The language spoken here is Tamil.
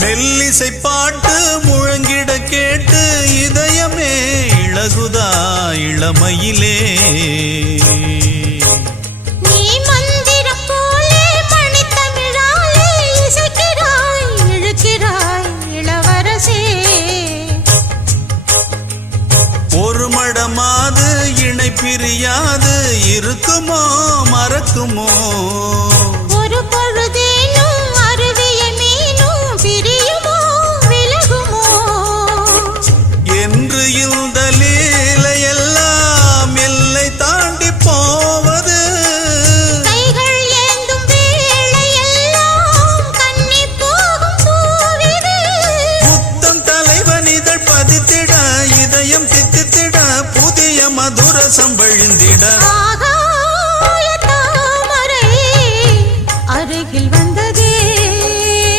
மெல்லிசை பாட்டு முழங்கிட கேட்டு இதயமே இளகுதா இளமையிலே ஒரு மடமாது இணை பிரியாது இருக்குமோ மறக்குமோ ஒரு பொழுதேனும் அருவிய மீனும் பிரியுமோ விலகுமோ என்று இந்த லீலையெல்லாம் எல்லை தாண்டி போவது கைகள் ஏந்தும் வேளையெல்லாம் கண்ணி போகும் பூவிது புத்தம் தலைவன் இதழ் பதித்திட இதயம் தித்தித்திட புதிய மதுரசம் வழிந்திட